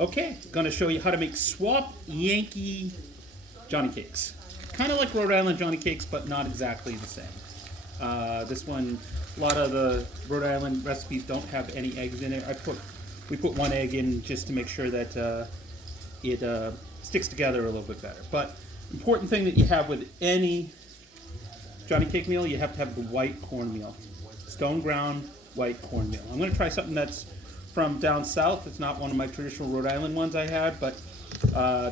Okay, gonna show you how to make Swamp Yankee Johnny Cakes. Kind of like Rhode Island Johnny Cakes, but not exactly the same. This one, a lot of the Rhode Island recipes don't have any eggs in it. We put one egg in just to make sure that it sticks together a little bit better. But important thing that you have with any Johnny Cake meal, you have to have the white cornmeal, stone ground white cornmeal. I'm going to try something that's from down south. It's not one of my traditional Rhode Island ones I had, but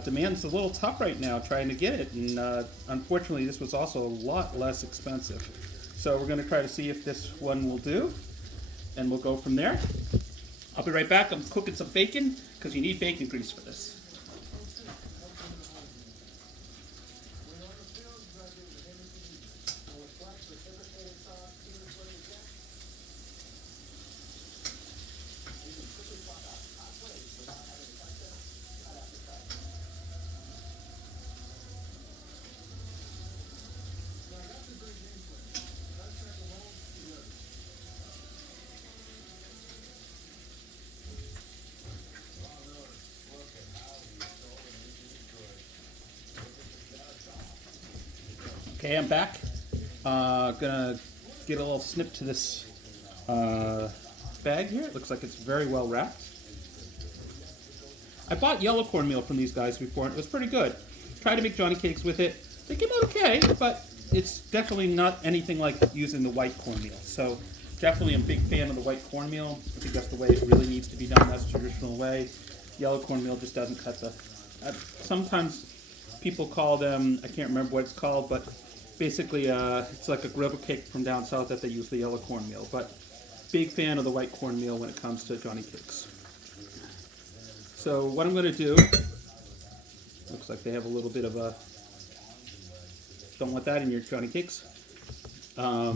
demand's a little tough right now trying to get it, and unfortunately this was also a lot less expensive. So we're going to try to see if this one will do, and we'll go from there. I'll be right back. I'm cooking some bacon because you need bacon grease for this. Okay, I'm back. Gonna get a little snip to this bag here. It looks like it's very well wrapped. I bought yellow cornmeal from these guys before, and it was pretty good. Tried to make Johnny Cakes with it. They came out okay, but it's definitely not anything like using the white cornmeal. So definitely I'm a big fan of the white cornmeal. I think that's the way it really needs to be done. That's the traditional way. Yellow cornmeal just doesn't cut the... sometimes people call them, I can't remember what it's called, but basically it's like a griddle cake from down south that they use the yellow cornmeal. But big fan of the white cornmeal when it comes to Johnny Cakes. So what I'm going to do, looks like they have a little bit of a, don't want that in your Johnny Cakes. A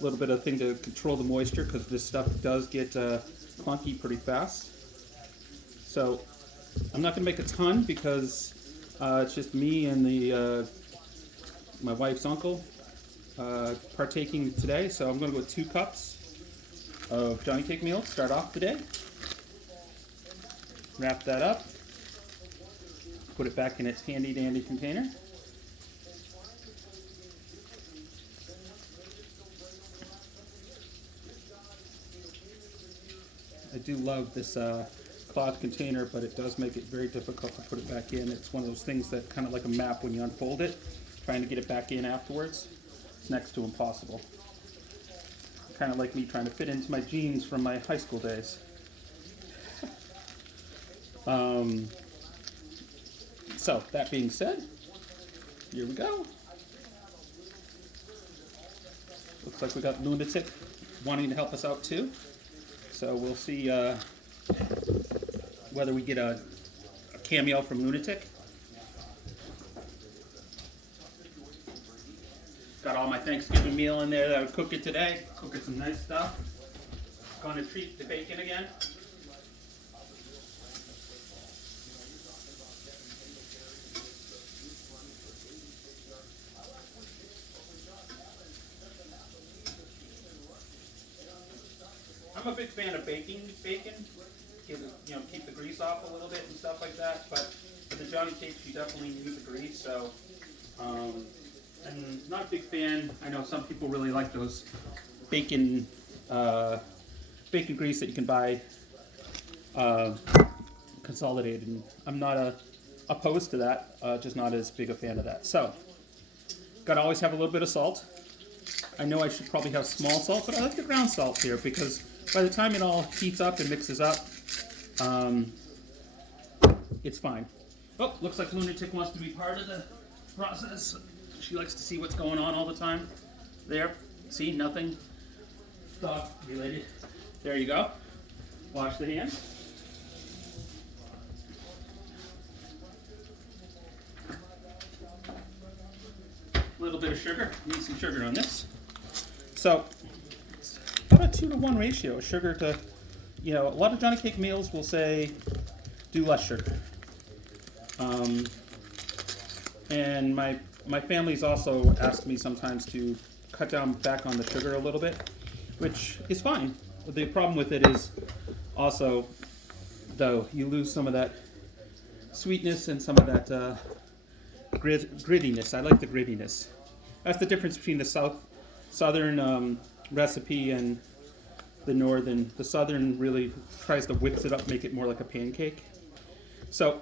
little bit of thing to control the moisture because this stuff does get clunky pretty fast. So I'm not going to make a ton because it's just me and my wife's uncle partaking today. So I'm going to go with 2 cups of Johnny Cake meal to start off today. Wrap that up. Put it back in its handy dandy container. I do love this cloth container, but it does make it very difficult to put it back in. It's one of those things that kind of like a map when you unfold it, trying to get it back in afterwards, it's next to impossible. Kind of like me trying to fit into my jeans from my high school days. So that being said, here we go. Looks like we got Lunatic wanting to help us out too. So we'll see whether we get a cameo from Lunatic. Got all my Thanksgiving meal in there that I would cook it today. Cooking some nice stuff. Gonna treat the bacon again. I'm a big fan of baking bacon. Keep the grease off a little bit and stuff like that. But for the Johnny Cakes, you definitely need the grease. So, I'm not a big fan. I know some people really like those bacon grease that you can buy consolidated. And I'm not opposed to that. Just not as big a fan of that. So, gotta always have a little bit of salt. I know I should probably have small salt, but I like the ground salt here because by the time it all heats up and mixes up, it's fine. Oh, looks like Lunatic wants to be part of the process. She likes to see what's going on all the time. There, see, nothing dog related. There you go. Wash the hands. A little bit of sugar. Need some sugar on this. So, about a 2-to-1 ratio, sugar to, a lot of Johnny Cake meals will say, do less sugar. And my family's also asked me sometimes to cut down back on the sugar a little bit, which is fine. The problem with it is also though. You lose some of that sweetness and some of that grittiness. I like the grittiness. That's the difference between the southern recipe and the northern. The southern really tries to whip it up, make it more like a pancake. So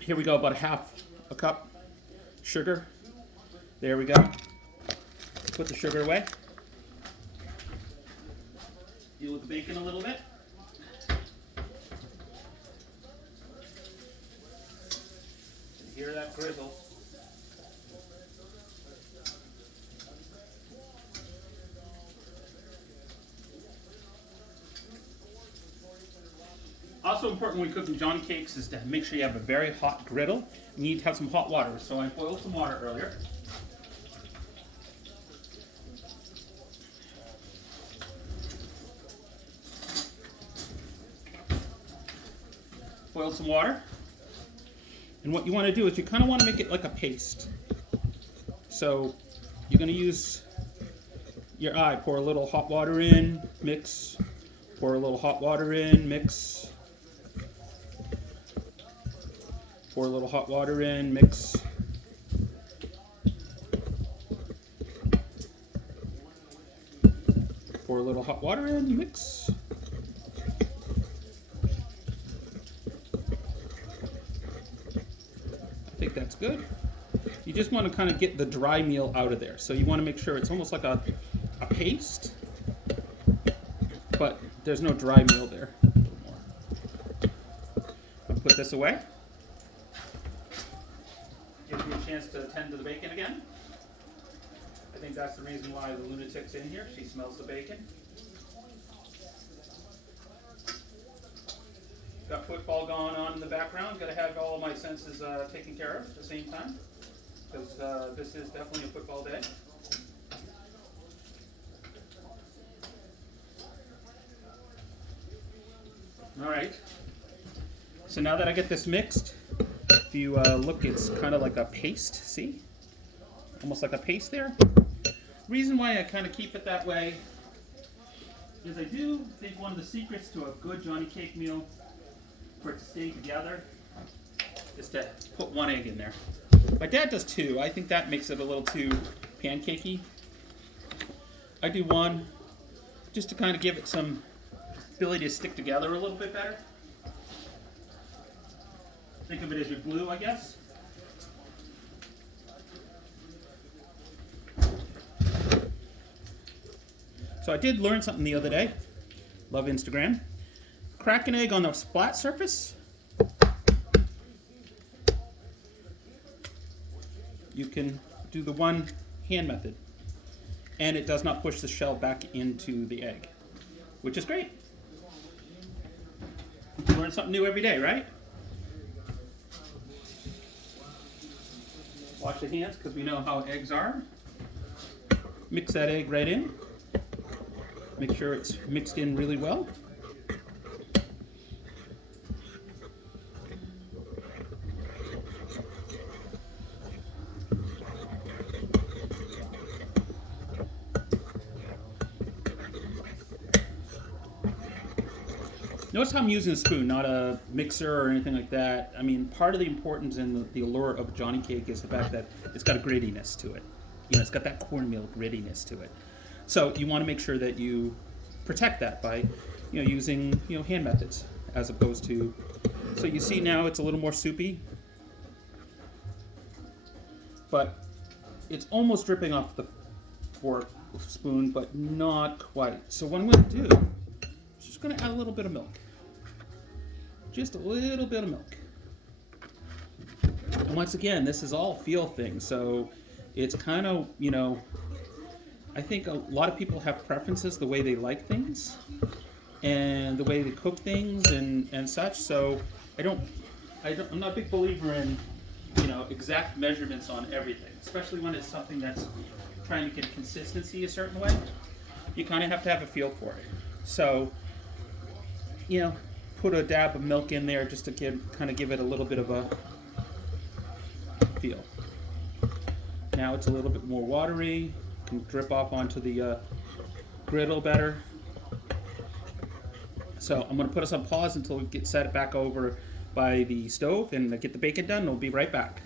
here we go, about a cup sugar. There we go. Put the sugar away. Deal with the bacon a little bit. Hear that grizzle. Also important when cooking Johnny cakes is to make sure you have a very hot griddle. You need to have some hot water. So I boiled some water earlier. Boil some water. And what you want to do is you kind of want to make it like a paste. So you're going to use your eye. Pour a little hot water in, mix. Pour a little hot water in, mix. Pour a little hot water in, mix. Pour a little hot water in, mix. I think that's good. You just want to kind of get the dry meal out of there. So you want to make sure it's almost like a paste, but there's no dry meal there. I'll put this away. Gives me a chance to attend to the bacon again. I think that's the reason why the lunatic's in here. She smells the bacon. Got football going on in the background. Got to have all my senses taken care of at the same time, because this is definitely a football day. All right. So now that I get this mixed, if you look, it's kind of like a paste. See? Almost like a paste there. Reason why I kind of keep it that way is I do think one of the secrets to a good Johnny cake meal, for it to stay together, is to put one egg in there. My dad does two. I think that makes it a little too pancakey. I do one just to kind of give it some ability to stick together a little bit better. Think of it as your glue, I guess. So I did learn something the other day. Love Instagram. Crack an egg on the flat surface. You can do the one hand method, and it does not push the shell back into the egg, which is great. You learn something new every day, right? Wash the hands, because we know how eggs are. Mix that egg right in. Make sure it's mixed in really well. Notice how I'm using a spoon, not a mixer or anything like that. I mean, part of the importance and the allure of Johnny cake is the fact that it's got a grittiness to it. You know, it's got that cornmeal grittiness to it. So you want to make sure that you protect that by, using, hand methods as opposed to. So you see now it's a little more soupy, but it's almost dripping off the fork spoon, but not quite. So what I'm going to do is just going to add a little bit of milk. Just a little bit of milk. And once again, this is all feel thing. So it's kind of, I think a lot of people have preferences the way they like things and the way they cook things and such. So I'm not a big believer in, exact measurements on everything, especially when it's something that's trying to get consistency a certain way. You kind of have to have a feel for it. So, put a dab of milk in there just to give it a little bit of a feel. Now it's a little bit more watery. Can drip off onto the griddle better. So I'm going to put us on pause until we get set it back over by the stove and get the bacon done. We'll be right back.